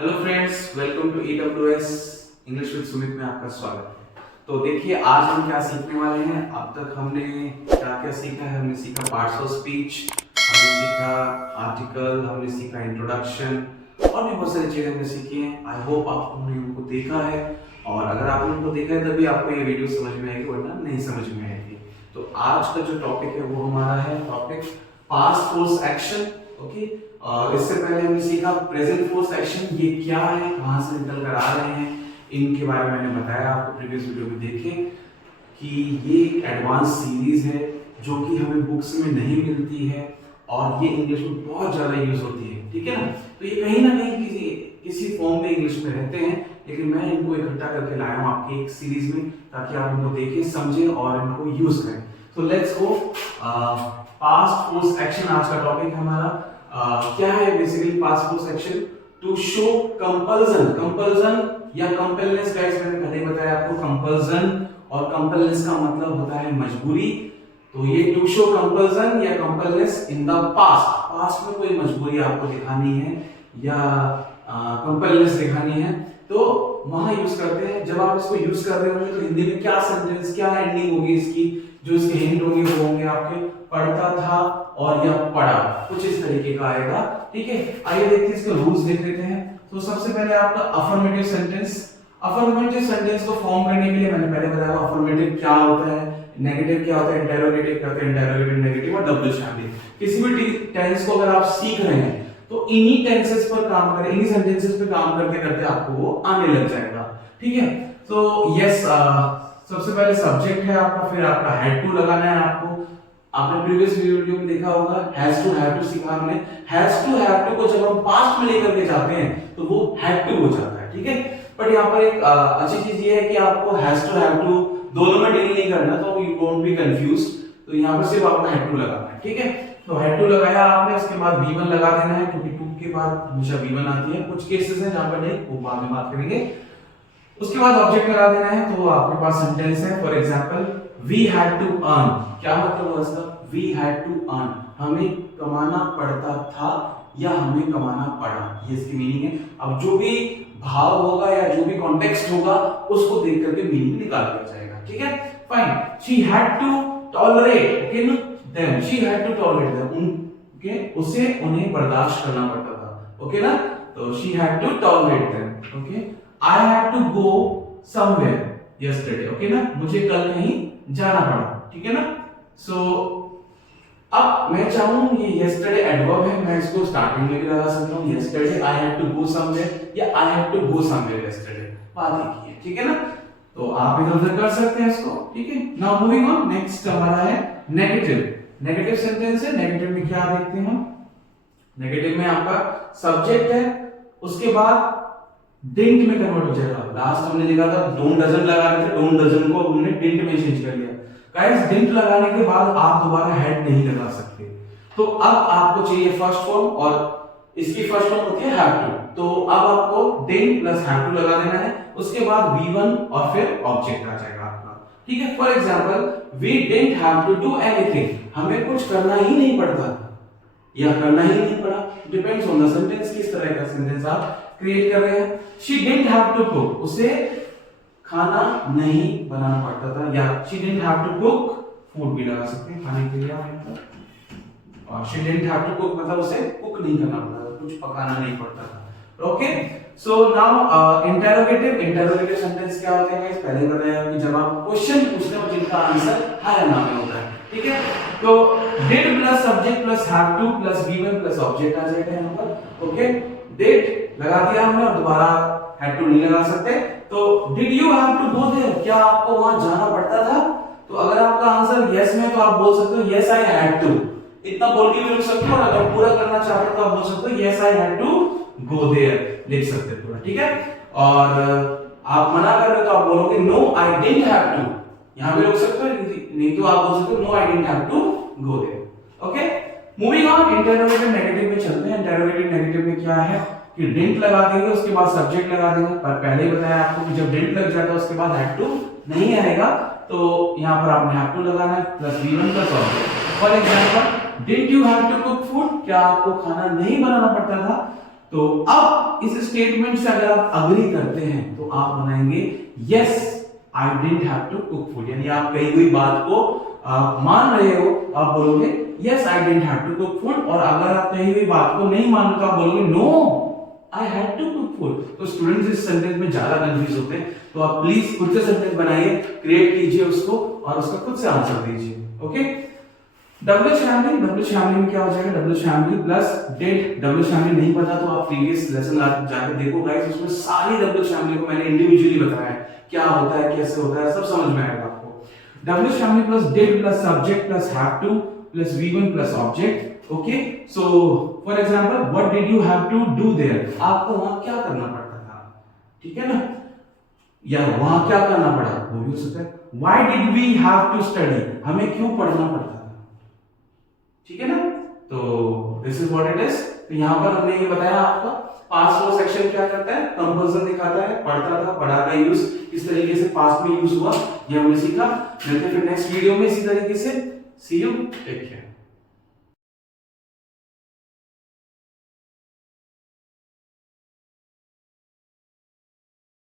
Hello friends, welcome to EWS English with Sumit में आपका स्वागत है। तो देखिए आज हम क्या सीखने वाले हैं। अब तक हमने क्या क्या सीखा है। हमने सीखा पार्ट्स ऑफ स्पीच, हमने सीखा आर्टिकल, हमने सीखा इंट्रोडक्शन और भी बहुत सारी चीजें हमने सीखी हैं। आई होप आपने उनको देखा है और अगर आपने उनको देखा है तभी आपको ये वीडियो समझ में आएगी, वरना नहीं समझ में आएगी। तो आज का जो टॉपिक है वो हमारा है topic past force action. Okay, और इससे पहले हमने सीखा प्रेजेंट फोर्स एक्शन, ये क्या है, कहां से निकल कर आ रहे हैं, इनके बारे में मैंने बताया आपको प्रीवियस वीडियो में। देखें कि ये एक एडवांस सीरीज है जो कि हमें बुक्स में नहीं मिलती है और ये इंग्लिश में बहुत ज्यादा यूज होती है, ठीक है ना। तो ये कहीं ना कहीं किसी फॉर्म में इंग्लिश में रहते हैं, लेकिन मैं इनको इकट्ठा करके लाया हूं आपकी एक सीरीज में ताकि आप इनको देखें, समझें और इनको यूज करें। तो let's go. Past force action आज का टॉपिक हमारा। क्या है basically past force action? To show compulsion. Compulsion या कंपेलनेस, गाइस मैंने पहले बताया आपको, कंपल्सन और कंपेलनेस का मतलब होता है मजबूरी। तो ये टू शो कंपल्सन या कंपेलनेस इन द पास्ट, पास्ट में कोई मजबूरी आपको दिखानी है या कंपेलनेस दिखानी है तो वहां यूज करते हैं। जब आप इसको यूज कर रहे होंगे तो हिंदी में क्या सेंटेंस, क्या एंडिंग होगी इसकी, जो इसके हिंट होंगे वो होंगे आपके पढ़ता था और या पढ़ा, कुछ इस तरीके का आएगा, ठीक है। आइए देखते हैं इसके रूल्स देख लेते हैं। तो सबसे पहले आपका अफर्मेटिव सेंटेंस। अफर्मेटिव सेंटेंस को फॉर्म करने के लिए मैंने पहले बताया अफर्मेटिव क्या होता है, नेगेटिव क्या होता है, इंटरोगेटिव करते हैं, इंटरोगेटिव, नेगेटिव और डबल शामिल। किसी भी टेंस को अगर आप सीख रहे हैं तो इन्हीं टेंसेस पर काम करें, इन्हीं सेंटेंसेस पे काम करते करते आपको वो आने लग जाएगा, ठीक है। तो यस, सबसे पहले सब्जेक्ट है आपका, फिर आपका हैड टू लगाना है आपको। आपने प्रीवियस वीडियो में देखा होगा हैज टू हैव टू सीखा हमने। हैज टू हैव टू को जब हम पास्ट में लेकर के जाते हैं तो वो हैड टू हो जाता है, ठीक है। बट यहाँ पर एक अच्छी चीज ये है कि आपको हैज टू हैव टू दोनों में डील नहीं करना, तो यू वोंट बी कंफ्यूज्ड। तो यहाँ पर सिर्फ आपको हैड टू लगाना है, ठीक है। तो हैड टू लगाया आपने, उसके बाद V1 लगा देना है क्योंकि टू के बाद हमेशा V1 आती है। कुछ केसेस हैं जहां पर नहीं, वो बाद में बात करेंगे। उसके बाद ऑब्जेक्ट लगा देना है। तो आपके पास सेंटेंस है, for example we had to earn. क्या मतलब हुआ इसका? वी हैड टू अर्न, हमें कमाना पड़ता था या हमें कमाना पड़ा, ये इसकी मीनिंग है। अब जो भी भाव होगा या जो भी कॉन्टेक्स्ट होगा उसको देख करके मीनिंग निकाल दिया जाएगा, ठीक है। Fine. She had to tolerate, okay ना, them she had to tolerate them, okay, उसे उन्हें बर्दाश्त करना पड़ता था, ओके ना। तो she had to tolerate them, okay. I had to go somewhere yesterday, okay ना, मुझे कल कहीं जाना पड़ा, ठीक है ना। सो अब मैं चाहूं ये यस्टरडे एडवर्ब है, मैं इसको स्टार्टिंग में भी लगा सकता हूं, yesterday I had to go somewhere या I had to go somewhere yesterday, बात एक ही है, ठीक है ना। तो आप इधर उधर कर सकते हैं इसको, ठीक है। नाउ मूविंग ऑन, नेक्स्ट हमारा है नेगेटिव। नेगेटिव सेंटेंस है। नेगेटिव में क्या देखते हैं हम? नेगेटिव में आपका सब्जेक्ट है, उसके बाद डिडंट में कन्वर्ट हो जाएगा। लास्ट हमने देखा था डोंट डजंट लगा रहे थे, डोंट डजंट को हमने डिडंट में चेंज कर लिया। गाइस डिडंट लगाने के बाद आप दोबारा हैड नहीं लगा सकते। तो अब आपको चाहिए फर्स्ट फॉर्म और इसकी फर्स्ट फॉर्म होती है हैव टू। तो अब आपको डिडंट प्लस हैव टू लगा देना है, उसके बाद V1 और फिर ऑब्जेक्ट आ जाएगा आपका, ठीक है। For example we didn't have to do anything, हमें कुछ करना ही नहीं पड़ता या करना ही नहीं पड़ा, डिपेंड्स ऑन द सेंटेंस, किस तरह का सेंटेंस आप क्रिएट कर रहे हैं। She didn't have to cook, उसे खाना नहीं बनाना पड़ता था, या she didn't have to cook, food भी लगा सकते हैं खाने के लिए आप, और she didn't have to cook मतलब उसे कुक नहीं करना पड़ता था, कुछ पकाना नहीं पड़ता था, okay. So now interrogative. Interrogative sentence क्या होते हैं? पहले बताया कि जब आप क्वेश्चन पूछते हो जिनका आंसर हां या ना में होता है, ठीक है। तो did plus subject plus have to plus V1 plus object आ जाएगा यहां पर, ओके। डिड लगा दिया हमने और दोबारा हैड टू नहीं लगा सकते। तो did you have to go there, क्या आपको वहां जाना पड़ता था? तो अगर आपका आंसर यस में तो आप बोल सकते हो यस आई हैड टू, इतना बोल के भी रुक सकते हो। और अगर पूरा करना चाहते हो तो आप बोल सकते हो yes I had to go there, लिख सकते हो पूरा, ठीक है। और आप मना कर रहे हो तो आप बोलोगे no I didn't have to, यहां पे रुक सकते हो, नहीं तो आप बोल सकते हो no I didn't have to go there, okay. Moving on, interrogative negative में चलते हैं। इंटरोगेटिव नेगेटिव में क्या है कि डिडंट लगा देंगे, उसके बाद सब्जेक्ट लगा देंगे। पर पहले ही बताया आपको कि जब डिडंट लग जाता है उसके बाद हैड टू नहीं आएगा, तो यहां पर आपने हैव टू लगाना है plus V1 plus object. For example didn't you have to cook food, क्या आपको खाना नहीं बनाना पड़ता था? तो अब इस स्टेटमेंट से अगर आप अग्री करते हैं तो आप बनाएंगे yes I didn't have to cook food, यानी आप कही हुई बात को मान रहे हो, आप बोलोगे yes I didn't have to cook food. और अगर आप कही हुई बात को नहीं मान रहे तो आप बोलोगे no I had to cook food. तो स्टूडेंट्स इस सेंटेंस में ज्यादा कंफ्यूज होते हैं, तो आप प्लीज खुद से सेंटेंस बनाइए, क्रिएट कीजिए उसको और उसका खुद से आंसर दीजिए। ओके, डब्ल्यू फैमिली में क्या हो जाएगा, W family plus did. W family नहीं पता तो आप प्रीवियस लेसन जाकर देखो गाइस, उसमें सारी डब्ल्यू फैमिली को मैंने इंडिविजुअली बताया है, क्या होता है कैसे होता है, सब समझ में आएगा आपको। W family plus did plus subject plus have to plus V1 plus object. Okay, so for example what did you have to do there, आपको वहां क्या करना पड़ता था, ठीक है ना, या वहां क्या करना पड़ा, वो भी हो सकता है। Why did we have to study, हमें क्यों पढ़ना पड़ता था, ठीक है ना। तो this is what it is. तो यहां पर हमने ये बताया आपका पास्ट वाला सेक्शन क्या करता है, कंपल्सन दिखाता है, पढ़ता था, पढ़ा का यूज किस तरीके से पास्ट में यूज हुआ ये हमने सीखा। मिलते हैं फिर नेक्स्ट वीडियो में इसी तरीके से। सी यू, टेक केयर।